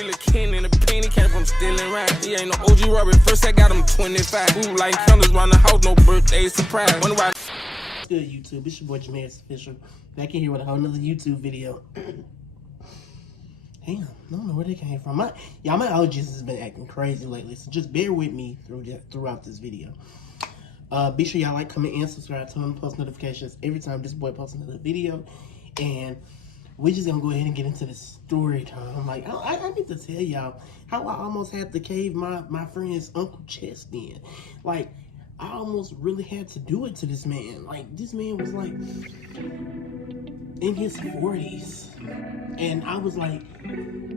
Really king in the penny cap, I'm still in ride. He ain't no OG Robert, first I got him 25. Ooh, like candles round the house, no birthday surprise. Wonder why. Good YouTube, it's your boy Jermarious Official. Back in here with a whole nother YouTube video. Damn, I don't know where they came from. My allergies has been acting crazy lately, so just bear with me throughout this video. Be sure y'all like, comment, and subscribe. Turn on post notifications every time this boy posts another video. And we're just gonna go ahead and get into the story time. Like, I need to tell y'all how I almost had to cave my friend's uncle chest in. Like, I almost really had to do it to this man. Like, this man was like in his 40s. And I was like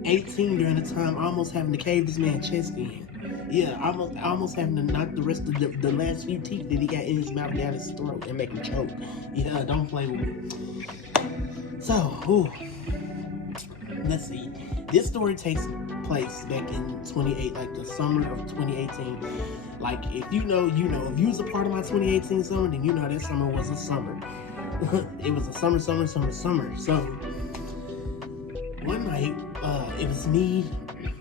18 during the time, almost having to cave this man's chest in. Yeah, almost having to knock the rest of the last few teeth that he got in his mouth down his throat and make him choke. Yeah, don't play with me. So, let's see. This story takes place back in 28, like the summer of 2018. Like, if you know, you know. If you was a part of my 2018 summer, then you know that summer was a summer. It was a summer. So, one night, it was me,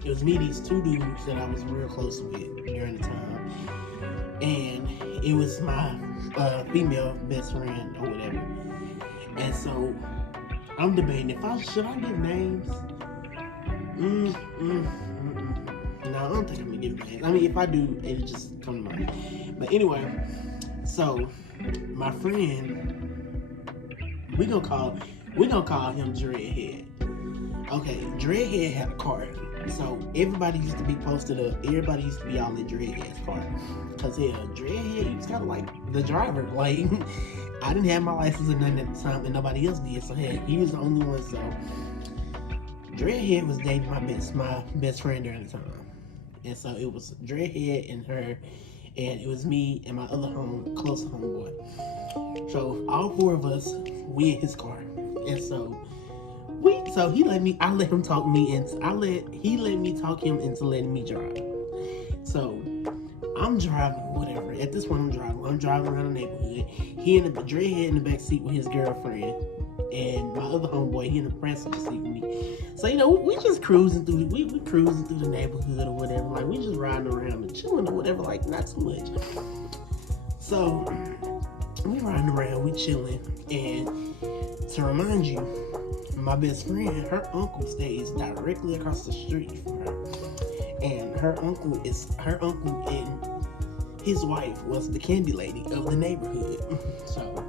these two dudes that I was real close with during the time. And it was my female best friend or whatever. And so, I'm debating should I give names? No, I don't think I'm gonna give names. I mean, if I do, it'll just come to mind. But anyway, so my friend, we gonna call him Dreadhead. Okay, Dreadhead had a car, so everybody used to be all in Dreadhead's car. Cause Dreadhead, he was kind of like the driver. Like, I didn't have my license or nothing at the time, and nobody else did. So he was the only one. So Dreadhead was dating my best friend during the time, and so it was Dreadhead and her, and it was me and my other close homeboy. So all four of us, we in his car, and so he let me. I let him talk me into. He let me talk him into letting me drive. So I'm driving, whatever. At this point, I'm driving around the neighborhood. Dreadhead in the back seat with his girlfriend, and my other homeboy, he in the passenger seat with me. So, you know, we just cruising through. We cruising through the neighborhood or whatever. Like, we just riding around and chilling or whatever. Like, not too much. So we riding around, we chilling, and to remind you, my best friend, her uncle stays directly across the street from her. And her uncle and his wife was the candy lady of the neighborhood. So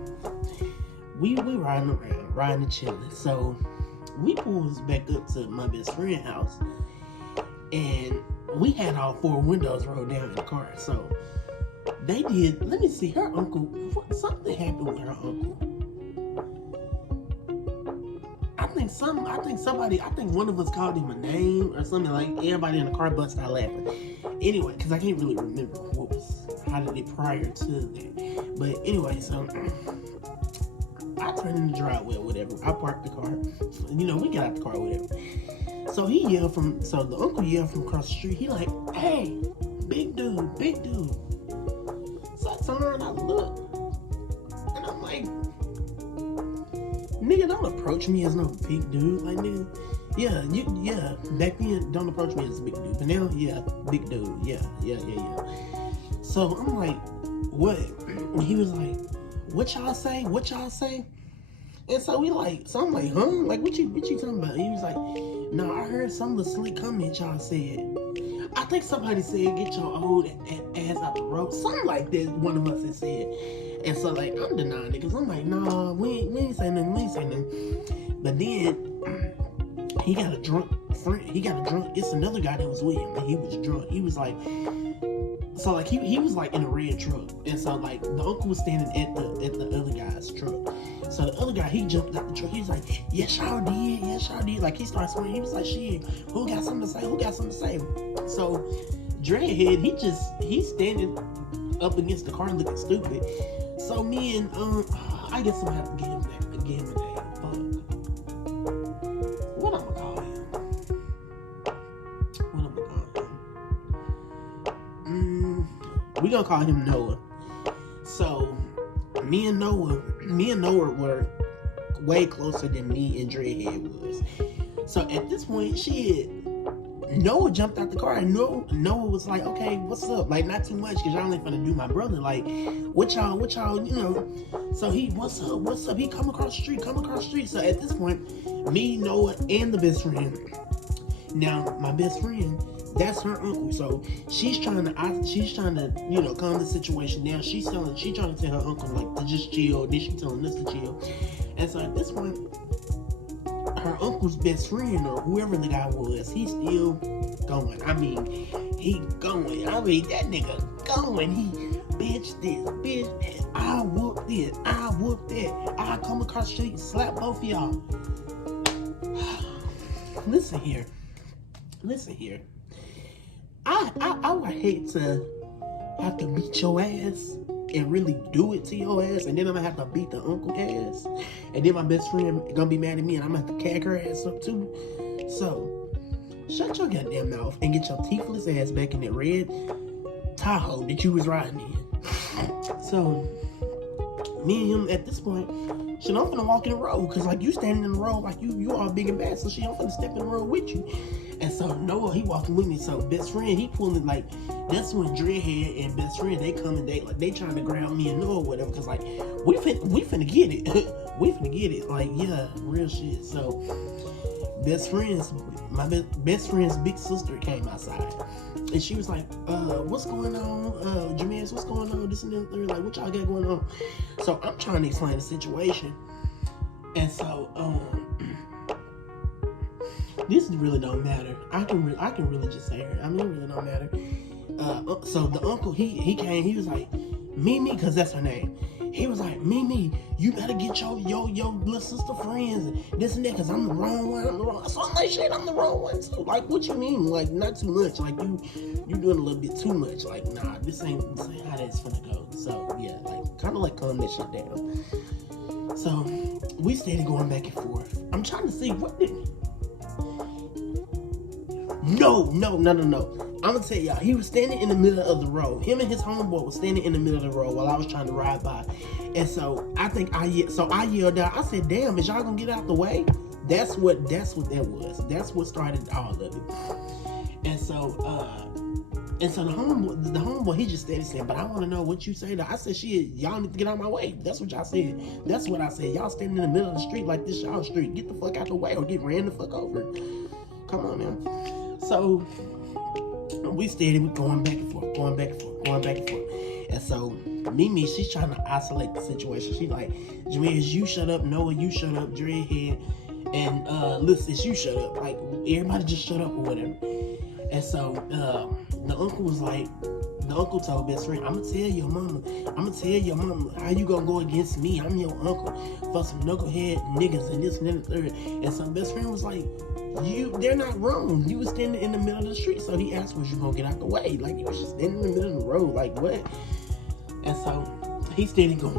we riding around, riding and chilling. So we pulls back up to my best friend's house, and we had all four windows rolled down in the car. So they did. Let me see. Her uncle. Something happened with her uncle. I think one of us called him a name or something. Like, everybody in the car bust out laughing. Anyway, because I can't really remember how did it prior to that. But anyway, so I turned in the driveway or whatever. I parked the car. You know, we get out the car or whatever. So the uncle yelled from across the street. He like, hey, big dude. So I turn around and I look. And I'm like, nigga, don't approach me as no big dude. Like, nigga, yeah. Back then, don't approach me as a big dude. But now, yeah, big dude. Yeah. So I'm like, what? And he was like, what y'all say? And so I'm like, huh? Like, what you talking about? And he was like, no, I heard some of the slick comment y'all said. I think somebody said, get your old ass out the road. Something like that, one of us had said. And so, like, I'm denying it, because I'm like, nah, we ain't saying nothing. But then, he got a drunk friend. It's another guy that was with him, and he was drunk. He was like, so, like, he was, like, in a red truck. And so, like, the uncle was standing at the other guy's truck. So the other guy, he jumped out the truck. He's like, yes, y'all did. Like, he started swearing. He was like, shit, who got something to say? So Dreadhead, he's standing up against the car looking stupid. So me and I guess I'm gonna have to give him a name. What I'm gonna call him? We gonna call him Noah. So me and Noah were way closer than me and Dreadhead was. So at this point, Noah jumped out the car, and Noah was like, okay, what's up? Like, not too much, because y'all ain't finna do my brother. Like, what y'all, you know. So he, what's up? He come across the street. So at this point, me, Noah, and the best friend. Now, my best friend, that's her uncle. So she's trying to, you know, calm the situation down. She's trying to tell her uncle, like, to just chill. Then she's telling us to chill. And so at this point, her uncle's best friend, or whoever the guy was, he's still going. I mean, he going. I mean, that nigga going. He, bitch this, bitch that. I whoop this, I whoop that. I come across the street, slap both of y'all. Listen here. I would hate to have to beat your ass and really do it to your ass, and then I'm gonna have to beat the uncle ass, and then my best friend gonna be mad at me, and I'm gonna have to cag her ass up too. So shut your goddamn mouth and get your teethless ass back in that red Tahoe that you was riding in. So me and him at this point, shit, I'm finna walk in the road, cause like you standing in the road, like you all big and bad, so shit, I'm finna step in the road with you. And so Noah, he walking with me. So best friend, he pulling, like, that's when Dreadhead and best friend, they come and they trying to grab me and Noah, whatever, cause like we finna get it. We finna get it. Like, yeah, real shit. So my best friend's big sister came outside, and she was like, what's going on? Jermarious, what's going on? This and that. They're like, what y'all got going on? So I'm trying to explain the situation. And so this really don't matter. I can really just say her. I mean, it really don't matter. So the uncle, he came. He was like, Mimi, cause that's her name. He was like, Mimi, you better get your little sister friends and this and that, cause I'm the wrong one. So I'm like, shit, I'm the wrong one too. Like, what you mean? Like, not too much. Like, you doing a little bit too much. Like, nah, this ain't how that's gonna go. So yeah, like, kind of like calm that shit down. So we started going back and forth. I'm trying to see what did. No. I'm gonna tell y'all, he was standing in the middle of the road. Him and his homeboy was standing in the middle of the road while I was trying to ride by. And so I yelled out. I said, damn, is y'all gonna get out the way? That's what that was. That's what started all of it. And so the homeboy, he just steady saying, but I want to know what you say. I said, shit, y'all need to get out of my way. That's what y'all said. That's what I said. Y'all standing in the middle of the street like this y'all street. Get the fuck out the way or get ran the fuck over. Come on now. So we started going back and forth. And so Mimi, she's trying to isolate the situation. She's like, Jermarious, you shut up. Noah, you shut up. Dreadhead and listen, you shut up. Like, everybody just shut up or whatever. And so the uncle told best friend, I'm gonna tell your mama how you gonna go against me. I'm your uncle for some knucklehead niggas and this and that and the third. And so best friend was like, they're not wrong. You was standing in the middle of the street. So he asked, was you gonna get out the way? Like, you was just standing in the middle of the road. Like, what? And so he started going.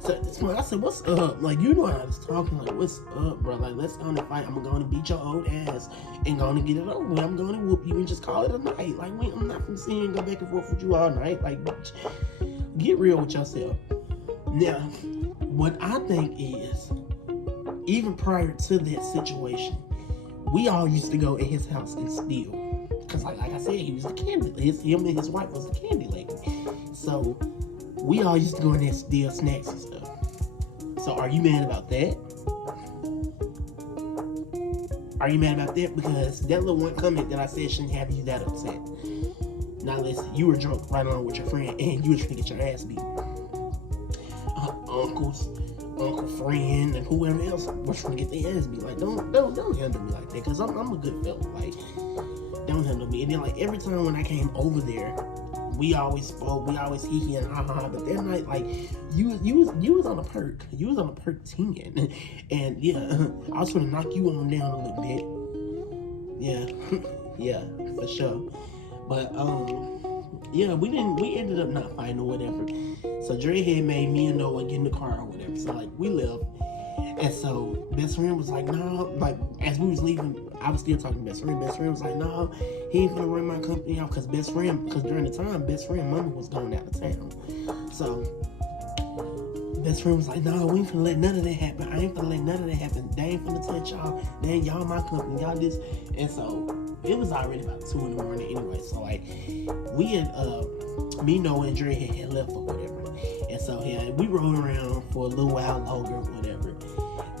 So at this point, I said, what's up? Like, you know, I was talking, like, what's up, bro? Like, let's go and fight. I'm going to beat your old ass and going to get it over with. I'm going to whoop you and just call it a night. Like, I'm not from seeing go back and forth with you all night. Like, get real with yourself. Now, what I think is, even prior to that situation, we all used to go in his house and steal. Because, like I said, he was the candy. Him and his wife was the candy lady. So we all used to go in there and steal snacks and stuff. So are you mad about that? Are you mad about that? Because that little one comment that I said shouldn't have you that upset. Now listen, you were drunk right along with your friend and you were trying to get your ass beat. Uncle friend and whoever else was trying to get their ass beat. Like, don't handle me like that, because I'm a good fella. Like, don't handle me. And then, like, every time when I came over there, we always spoke, we always hee and ha. But that night, like, you was on a perk. You was on a perk 10. And yeah, I was gonna knock you on down a little bit. Yeah. Yeah, for sure. But yeah, we ended up not fighting or whatever. So Dreadhead made me and Noah get in the car or whatever. So like we left. And so best friend was like, nah, like as we was leaving, I was still talking to best friend. Best friend was like, nah, he ain't gonna run my company off because during the time, best friend mama was going out of town. So best friend was like, no, we ain't finna let none of that happen. I ain't finna let none of that happen. They ain't finna touch y'all. They ain't y'all my company. Y'all this. And so it was already about 2 in the morning anyway. So like we had me, Noah, and Dre had left or whatever. And so yeah, we rode around for a little while longer, whatever.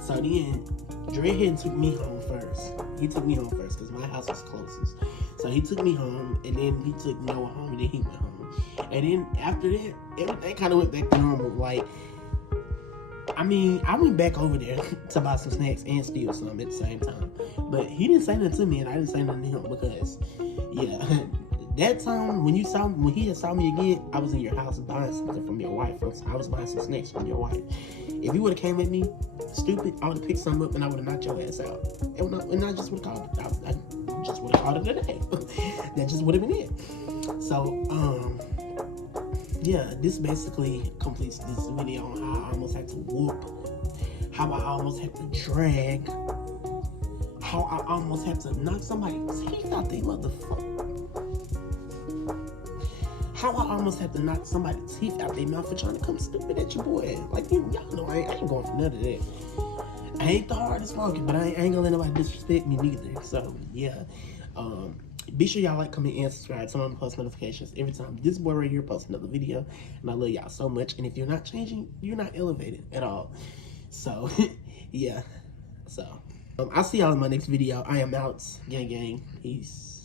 So then Dre had took me home first. He took me home first because my house was closest. So he took me home, and then he took Noah home, and then he went home. And then after that, everything kind of went back to normal. Like, I mean, I went back over there to buy some snacks and steal some at the same time. But he didn't say nothing to me, and I didn't say nothing to him because, yeah, that time when he had saw me again, I was in your house buying something from your wife. I was buying some snacks from your wife. If you would have came at me, stupid, I would have picked something up and I would have knocked your ass out. And I just would have called it. I just would have called it a day. That just would have been it. So, yeah, this basically completes this video on how I almost had to whoop, how I almost had to drag, how I almost had to knock somebody's teeth out they motherfucker. How I almost had to knock somebody's teeth out their mouth for trying to come stupid at your boy. Like, y'all know I ain't going for none of that. I ain't the hardest walking, but I ain't gonna let nobody disrespect me neither. So, yeah. Be sure y'all like, comment, and subscribe. Turn on the post notifications every time this boy right here posts another video. And I love y'all so much. And if you're not changing, you're not elevated at all. So, yeah. So, I'll see y'all in my next video. I am out. Gang, gang. Peace.